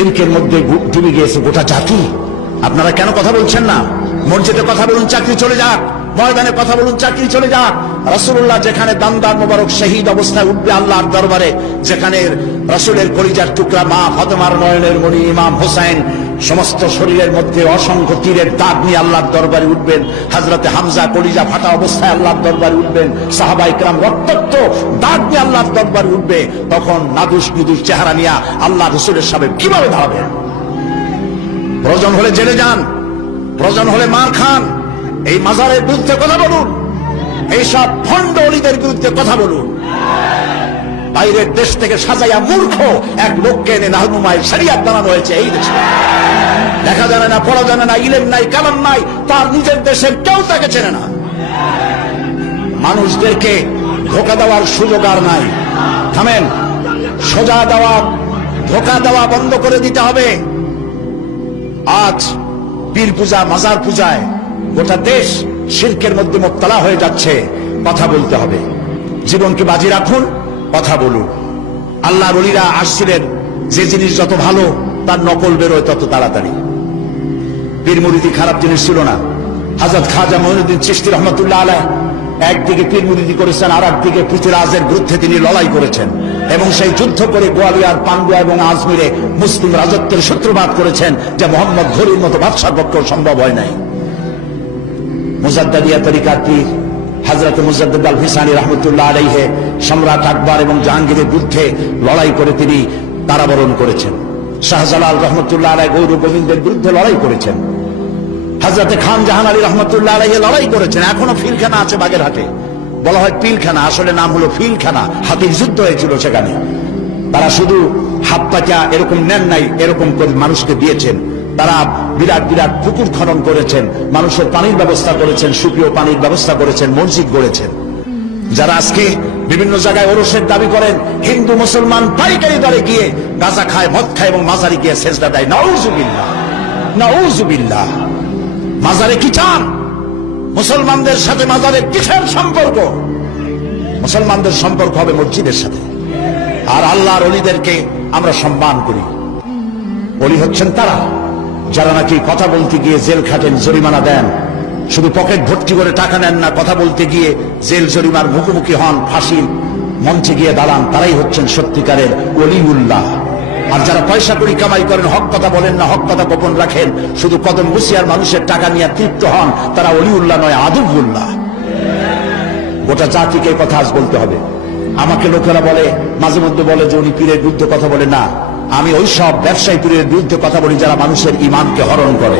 শিরকের মধ্যে ডুবে গিয়েছে গোটা জাতি। আপনারা কেন কথা বলছেন না? মসজিদে কথা বলুন, চাকরি চলে যাক। ময়দানে কথা বলুন, চাকরি চলে যাক। রাসূলুল্লাহ যেখানে দামদার মোবারক শহীদ অবস্থায় উঠবে আল্লাহর দরবারে, যেখানে রাসূলের কলিজার টুকরা মা ফাতেমার নয়নের মণি ইমাম হোসেন সমস্ত শরীরের মধ্যে অসংখ্য তীরের দাগ নিয়ে আল্লাহর দরবারে উঠবেন, হযরতে হামজা কলিজা ফাটা অবস্থায় আল্লাহর দরবারে উঠবেন, সাহাবায়ে কেরাম রক্তাক্ত দাগ নিয়ে আল্লাহর দরবারে উঠবে, তখন নাদুস নুদুস চেহারা নিয়ে আল্লাহ রাসূলের সামনে কিভাবে দাঁড়াবেন? প্রয়োজন হলে জেলে যান, প্রয়োজন হলে মার খান, এই মাজারের বিরুদ্ধে কথা বলুন, এইসব ভণ্ড অলিদের বিরুদ্ধে কথা বলুন। বাইরের দেশ থেকে সাজাইয়া মূর্খ এক লোককে এনে রাহনুমায় শরিয়াত বানানো হয়েছে এই দেশে। দেখা জানে না, পড়া জানে না, ইলম নাই, কালাম নাই, তার নিজের দেশের কেউ তাকে চেনে না। মানুষদেরকে ধোঁকা দেওয়ার সুযোগ আর নাই। থামেন, সোজা দেওয়া, ধোঁকা দেওয়া বন্ধ করে দিতে হবে। আজ পীর পূজা, মাজার পূজায় গোটা দেশ শিরকের মধ্যে মুবতালা হয়ে যাচ্ছে। কথা বলতে হবে, জীবনকে বাজি রাখুন, কথা বলুন। আল্লাহর ওলিরা আসছিলেন, যে জিনিস যত ভালো তার নকল বেরোয় তত তাড়াতাড়ি। পীর মুরিদি খারাপ জিনিস ছিল না। হযরত খাজা মঈনুদ্দিন চিশতি রহমাতুল্লাহ আলাইহ একদিকে পীর মুরিদি করেছেন, আর একদিকে পৃথিরাজের বিরুদ্ধে তিনি লড়াই করেছেন, এবং সেই যুদ্ধ করে গোয়ালিয়র, পান্ডুয়া এবং আজমিরে মুসলিম রাজত্বের সূত্রপাত করেছেন, যে মোহাম্মদ ঘুরির মতো বাদশার পক্ষেও সম্ভব হয় নাই। মুজাদ্দাদিয়া তরিকার পীর হযরত মুজাদ্দিদ আল ফিসানি রহমতুল্লাহ আলাইহি সম্রাট আকবর এবং জাহাঙ্গীরের বিরুদ্ধে লড়াই করে তিনি কারাবরণ করেছেন। শাহজালাল রহমতুল্লাহ আলাইহি গৌর গোবিন্দের বিরুদ্ধে লড়াই করেছেন। হযরত খান জাহান আলী রহমতুল্লাহ আলাইহি লড়াই করেছেন। এখনো ফিলখানা আছে বাগেরহাটে, বলা হয় পিলখানা, আসলে নাম হলো ফিলখানা। হাতির যুদ্ধ হয়েছিল সেখানে। তারা শুধু হাত পাকা এরকম নেন নাই, এরকম করে মানুষকে দিয়েছেন। তারা বিরাট বিরাট পুকুর খনন করেছেন, মানুষের পানির ব্যবস্থা করেছেন, সুপেয় পানির ব্যবস্থা করেছেন, মসজিদ গড়েছেন। যারা আজকে বিভিন্ন জায়গায় ওরসের দাবি করেন, হিন্দু মুসলমান পাইকারি দরে গিয়ে গাঁজা খায়, মদ খায় এবং মাজারে গিয়ে সেজদা দেয়, নাউজুবিল্লাহ, নাউজুবিল্লাহ। মাজারে কি চান? মুসলমানদের সাথে মাজারের কিসের সম্পর্ক? মুসলমানদের সম্পর্ক হবে মসজিদের সাথে। আর আল্লাহর ওলিদেরকে আমরা সম্মান করি। ওলি হচ্ছেন তারা যারা নাকি কথা বলতে গিয়ে জেল খাটেন, জরিমানা দেন, শুধু পকেট ভর্তি করে টাকা নেন না, কথা বলতে গিয়ে জেল জরিমার মুখোমুখি হন, ফাঁসির মঞ্চে গিয়ে দাঁড়ান, তারাই হচ্ছেন সত্যিকারের ওলিউল্লাহ। আর যারা পয়সা করি কামাই করেন, হক কথা বলেন না, হক কথা গোপন রাখেন, শুধু কদম বুসিয়ার মানুষের টাকা নিয়ে তৃপ্ত হন, তারা ওলিউল্লাহ নয়, আদুউল্লাহ। গোটা জাতিকে কথা আজ বলতে হবে। আমাকে লোকেরা বলে, মাঝে মধ্যে বলে যে উনি পীরের বিরুদ্ধে কথা বলে। না, আমি ওই সব ব্যবসায়ী পীরের বিরুদ্ধে কথা বলি যারা মানুষের ঈমানকে হরণ করে।